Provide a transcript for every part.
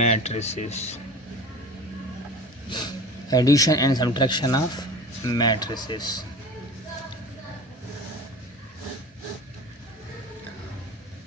matrices. Addition and subtraction of matrices.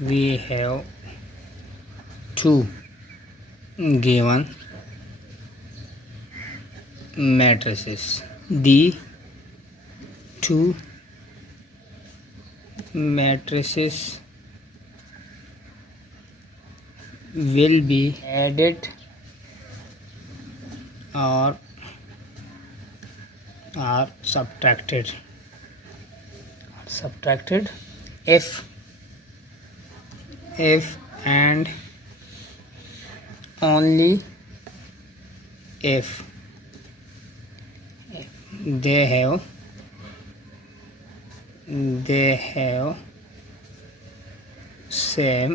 we have two given matrices. The two matrices will be added or subtracted if and only if they have same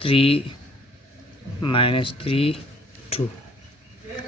3 -3 2،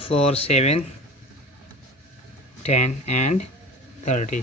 4 7 10 and 30۔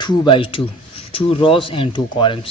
2/2، 2 rows and 2 columns۔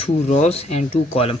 2 rows and 2 columns۔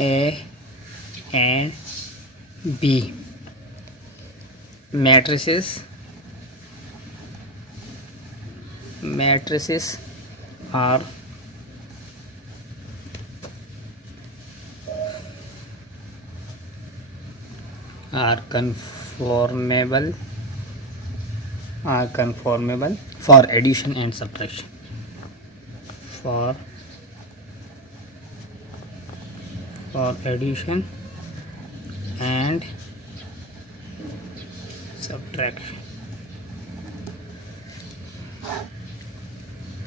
A and B matrices are conformable for addition and subtraction. For addition and subtraction،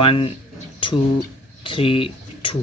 1 2 3 2،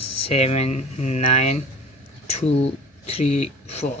7 9 2 3 4۔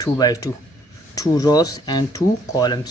2/2، 2 rows and 2 columns،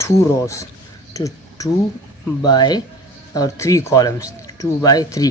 2 rows to 2/3 columns، 2/3۔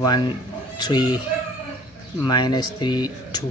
1 3 -3 2،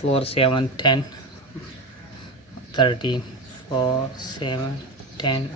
4 7 10 13، 4 7 10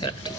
30۔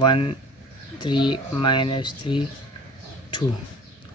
1 3 -3 2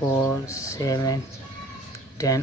4 7 10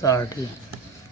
30.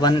1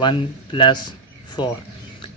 1 + 4,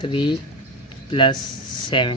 3 + 7,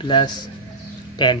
+ 10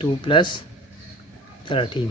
2 + 13.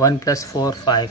1 + 4 5,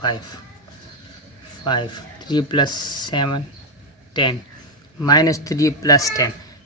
5, 3 + 7 10, -3 + 10,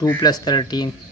2 + 13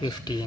15.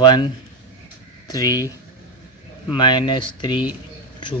1 3 -3 2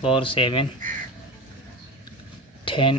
4 7 10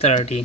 13.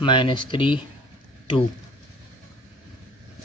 -3 2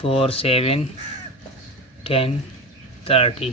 4 7 10 30.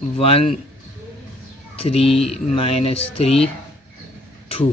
1 3 -3 2.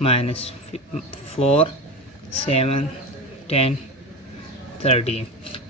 -4 7 10 13.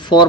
4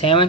7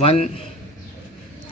1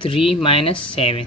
3 - 7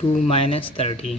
2 -13.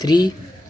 3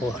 4,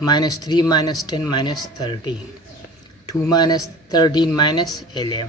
-3 -10 -13, 2 -13 -11.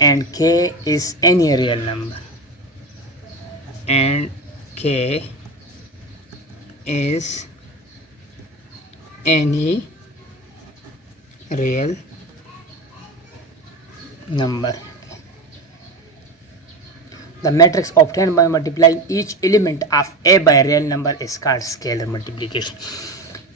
and k is any real number, and k is any real number. The matrix obtained by multiplying each element of a by a real number is called scalar multiplication.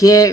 k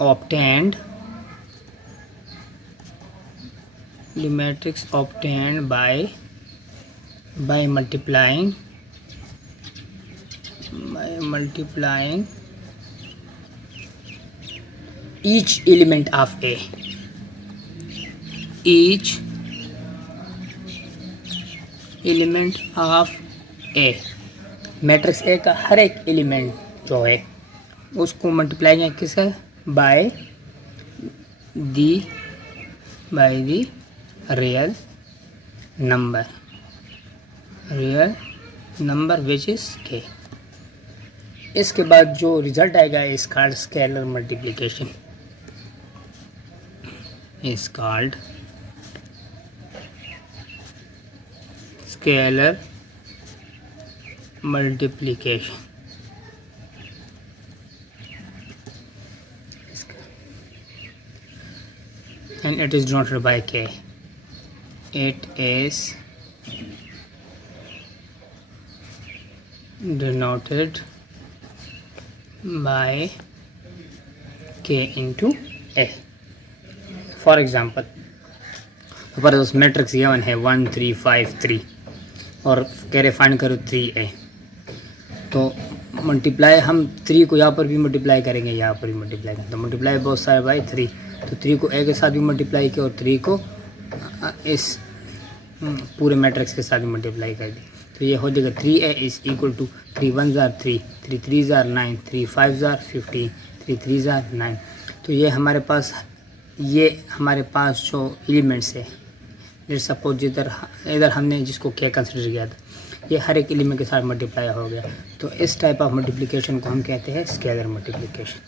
obtained by multiplying each element of A, each element of A, matrix A का हर एक element जो है उसको multiply किया किससे, by the real number which is K. इसके बाद जो रिजल्ट आएगा is called scalar multiplication, is called scalar multiplication. And it is denoted by K. It is denoted by K into A. For example, suppose matrix given है 1 3 5 3 और कह रहे find करो 3A, तो मल्टीप्लाई हम 3 को यहाँ पर भी मल्टीप्लाई करेंगे, यहाँ पर भी मल्टीप्लाई करेंगे, तो मल्टीप्लाई बहुत सारे बाई 3, तो 3 को A के साथ भी मल्टीप्लाई किया और 3 को इस पूरे मैट्रिक्स के साथ भी मल्टीप्लाई कर दी, तो ये हो जाएगा 3A is equal to 3 1s are 3, 3 3s are 9, 3 5s are 15, 3 3s are 9. तो ये हमारे पास जो एलिमेंट्स है, जैसे सपोज इधर हमने जिसको K कंसिडर किया था, ये हर एक एलिमेंट के साथ मल्टीप्लाई हो गया, तो इस टाइप ऑफ मल्टीप्लिकेशन को हम कहते हैं स्केलर मल्टीप्लिकेशन.